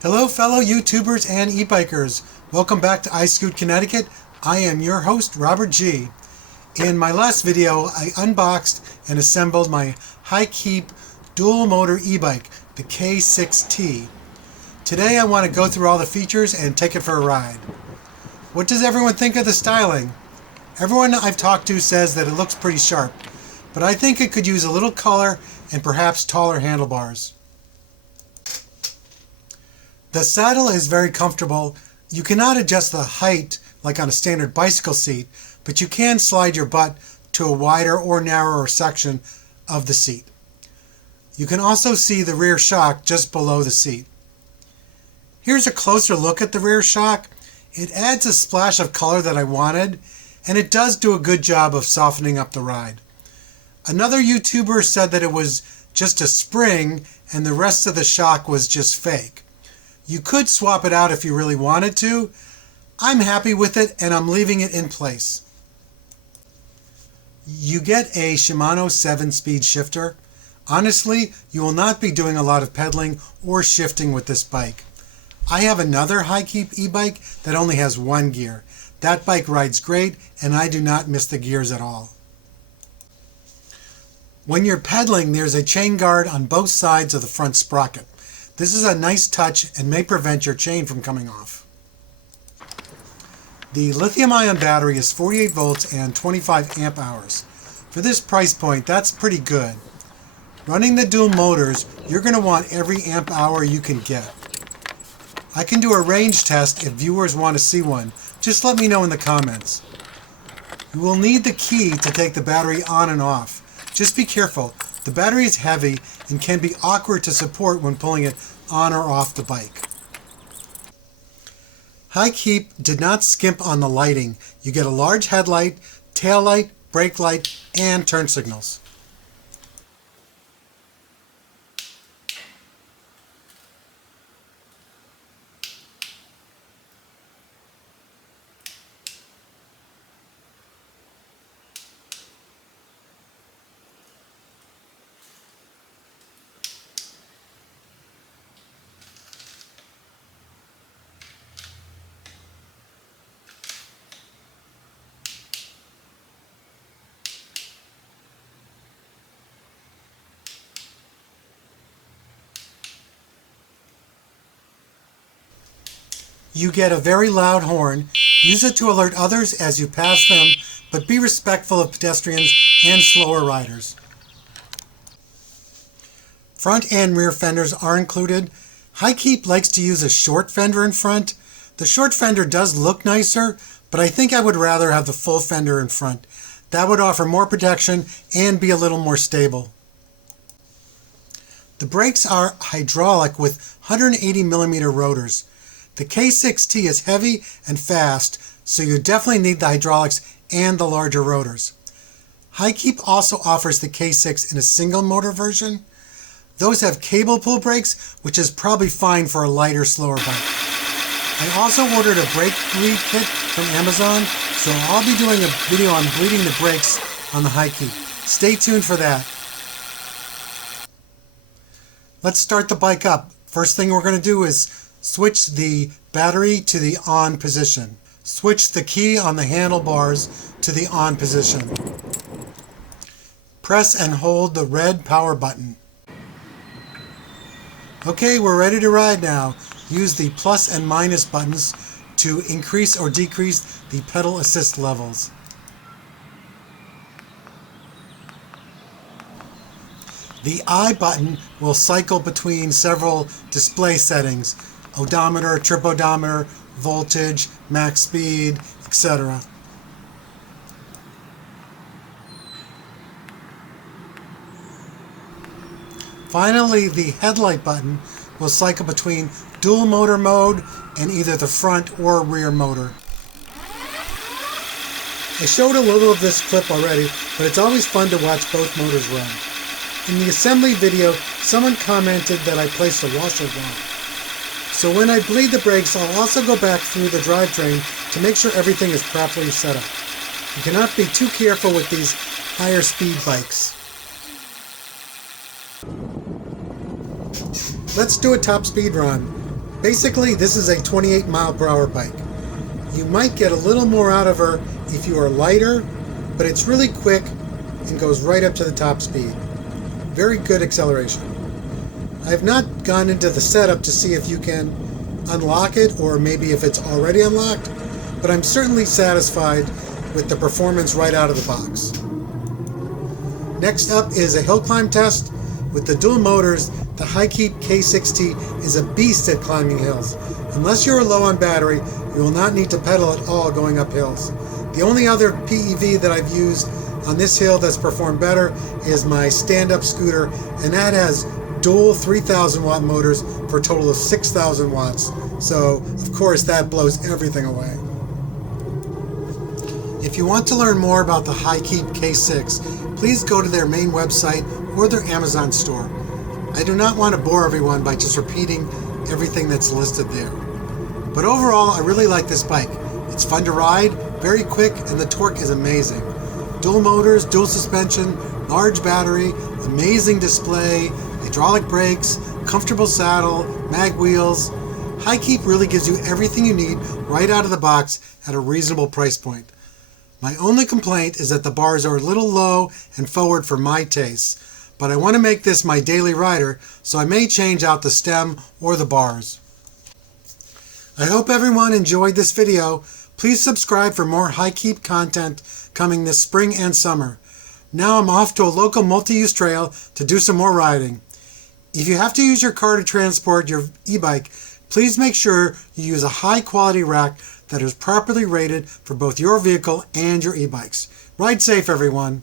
Hello fellow YouTubers and e-bikers. Welcome back to iScoot Connecticut. I am your host, Robert G. In my last video, I unboxed and assembled my HiKeep dual motor e-bike, the K6-T. Today I want to go through all the features and take it for a ride. What does everyone think of the styling? Everyone I've talked to says that it looks pretty sharp, but I think it could use a little color and perhaps taller handlebars. The saddle is very comfortable. You cannot adjust the height like on a standard bicycle seat, but you can slide your butt to a wider or narrower section of the seat. You can also see the rear shock just below the seat. Here's a closer look at the rear shock. It adds a splash of color that I wanted, and it does do a good job of softening up the ride. Another YouTuber said that it was just a spring and the rest of the shock was just fake. You could swap it out if you really wanted to. I'm happy with it and I'm leaving it in place. You get a Shimano 7-speed shifter. Honestly, you will not be doing a lot of pedaling or shifting with this bike. I have another HiKeep e-bike that only has one gear. That bike rides great and I do not miss the gears at all. When you're pedaling, there's a chain guard on both sides of the front sprocket. This is a nice touch and may prevent your chain from coming off. The lithium-ion battery is 48 volts and 25 amp hours. For this price point, that's pretty good. Running the dual motors, you're going to want every amp hour you can get. I can do a range test if viewers want to see one. Just let me know in the comments. You will need the key to take the battery on and off. Just be careful. The battery is heavy and can be awkward to support when pulling it on or off the bike. HiKeep did not skimp on the lighting. You get a large headlight, tail light, brake light, and turn signals. You get a very loud horn. Use it to alert others as you pass them, but be respectful of pedestrians and slower riders. Front and rear fenders are included. HiKeep likes to use a short fender in front. The short fender does look nicer, but I think I would rather have the full fender in front. That would offer more protection and be a little more stable. The brakes are hydraulic with 180mm rotors. The K6-T is heavy and fast, so you definitely need the hydraulics and the larger rotors. HiKeep also offers the K6 in a single motor version. Those have cable pull brakes, which is probably fine for a lighter, slower bike. I also ordered a brake bleed kit from Amazon, so I'll be doing a video on bleeding the brakes on the HiKeep. Stay tuned for that. Let's start the bike up. First thing we're going to do is switch the battery to the on position. Switch the key on the handlebars to the on position. Press and hold the red power button. Okay, we're ready to ride now. Use the plus and minus buttons to increase or decrease the pedal assist levels. The I button will cycle between several display settings: odometer, trip odometer, voltage, max speed, etc. Finally, the headlight button will cycle between dual motor mode and either the front or rear motor. I showed a little of this clip already, but it's always fun to watch both motors run. In the assembly video, someone commented that I placed a washer wrong. So when I bleed the brakes, I'll also go back through the drivetrain to make sure everything is properly set up. You cannot be too careful with these higher speed bikes. Let's do a top speed run. Basically, this is a 28 mile per hour bike. You might get a little more out of her if you are lighter, but it's really quick and goes right up to the top speed. Very good acceleration. I have not gone into the setup to see if you can unlock it or maybe if it's already unlocked, but I'm certainly satisfied with the performance right out of the box. Next up is a hill climb test. With the dual motors, the HiKeep K6-T is a beast at climbing hills. Unless you're low on battery, you will not need to pedal at all going up hills. The only other PEV that I've used on this hill that's performed better is my stand-up scooter, and that has dual 3,000 watt motors for a total of 6,000 watts. So, of course, that blows everything away. If you want to learn more about the HiKeep K6, please go to their main website or their Amazon store. I do not want to bore everyone by just repeating everything that's listed there. But overall, I really like this bike. It's fun to ride, very quick, and the torque is amazing. Dual motors, dual suspension, large battery, amazing display, hydraulic brakes, comfortable saddle, mag wheels. HiKeep really gives you everything you need right out of the box at a reasonable price point. My only complaint is that the bars are a little low and forward for my taste, but I want to make this my daily rider, so I may change out the stem or the bars. I hope everyone enjoyed this video. Please subscribe for more HiKeep content coming this spring and summer. Now I'm off to a local multi-use trail to do some more riding. If you have to use your car to transport your e-bike, please make sure you use a high-quality rack that is properly rated for both your vehicle and your e-bikes. Ride safe, everyone.